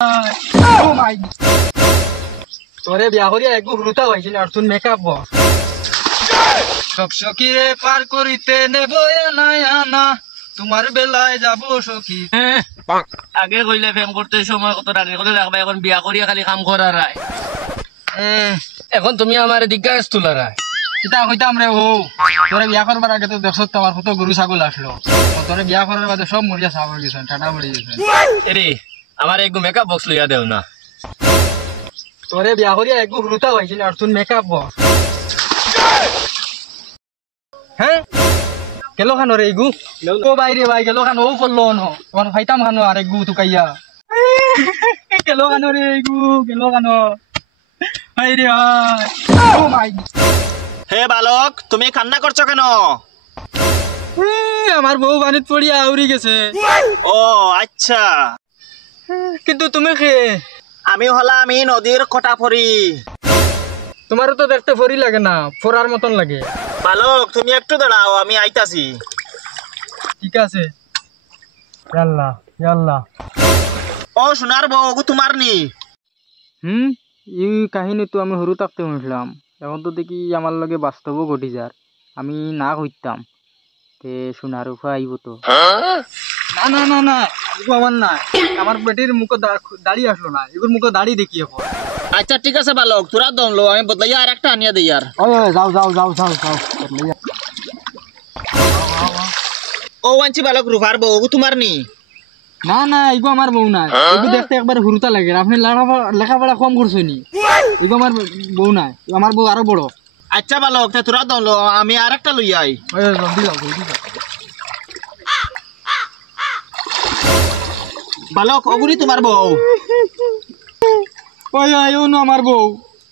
ও মাই তোরে বিয়া করিয়া একটু হুরুতা হয়েছিল আর তুই মেকআপ বস সব সখীরে পার করিতে নেব না তোমার বেলায় যাব সখী আগে কইলে প্রেম করতে সময় কত আগে করে রাখবা এখন বিয়া করিয়া খালি কাম করার রায় এখন তুমি আমার দিগ্গাস তুলারা এটা হইতাম রে ও তোরে বিয়া করবার আগে তো দেখছ তোমার কত গরু ছাগল আসলো তোরে বিয়া করার বাদে সব মরিয়া সাব হয়ে গেছে ঠান্ডা পড়ে গেছে এরে আমার একটু মেকআপ বক্স লইয়া দেও না তোরে বিয়া করিয়া একটু হুরুতা হয়েছিল আর তুই মেকআপ বস হ্যাঁ গেল খানো রে এগু ও বাইরে ভাই গেল খানো ও করলো ন তোমার ফাইতাম খানো আর এগু তুকাইয়া গেল খানো রে এগু গেল খানো বাইরে ভাই ও মাই হে বালক তুমি কান্না করছো কেন? আমার বউ পানিত পড়িয়া আউরি গেছে। ও আচ্ছা, কিন্তু তুমি কে? আমি হলাম এই নদীর কটা পরি। তোমারও তো দেখতে পরি লাগে না, ফোরার মতন লাগে। বালক তুমি একটু দাঁড়াও, আমি আইতাছি। ঠিক আছে। ইয়াল্লা ইয়াল্লা। ও সোনার বউ তোমার নি? এই কাহিনী তো আমি সরু থাকতে শুনলাম, এখন তো দেখি আমার লগে বাস্তবও ঘটি যার। আমি না কইতাম তে সোনার উফা আইব তো। না না না না, এগুলো আমার না, আমার বেটির মুখে দাড়ি আসলো না, এগুলোর মুখে দাড়ি দেখি এখন। আচ্ছা ঠিক আছে বালক, তোরা দমলো, আমি বদলাইয়া আর একটা আনিয়া দিই। আর যাও যাও যাও যাও যাও। ও আনছি বালক, রুফার বউ তোমার নি? না না, এগুলো আমার বউ না, এগুলো দেখতে একবার হুরুতা লাগে। আপনি লেখাপড়া কম করছো নি? এগুলো আমার বউ না, আমার বউ আরো বড়। আচ্ছা বালক, তোরা দমলো, আমি আর একটা লই আই। জলদি যাও জলদি যাও। বালক ওগুলি তোমার বউ? ওই ও না আমার বউ।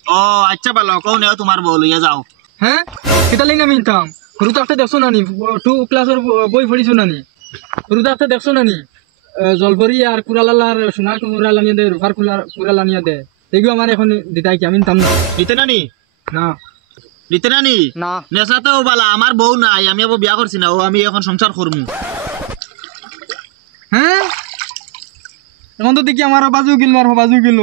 ও আচ্ছা বালক, ও নেও তোমার বউ, লইয়া যাও। হ্যাঁ, সেটা লাগি না মিনতাম। হুরুতা একটা দেখছো নানি? 2 ক্লাসের বই পড়িছো নানি? হুরুতা একটা দেখছো নানি? জলপরি আর কুড়ালালার সোনার কুড়াল আনিয়ে দে, রুফার কুড়াল আনিয়ে দে। এগুলো আমার এখন দিতাই কি, আমি নিতাম না। দিতে নানি? না দিতে নানি? না নেশাতে ও বালা, আমার বউ নাই, আমি আবার বিয়া করছি না, ও আমি এখন সংসার করবো। হ্যাঁ, এখন তো দেখি আমার বাজু গেল আর বাজু গেল।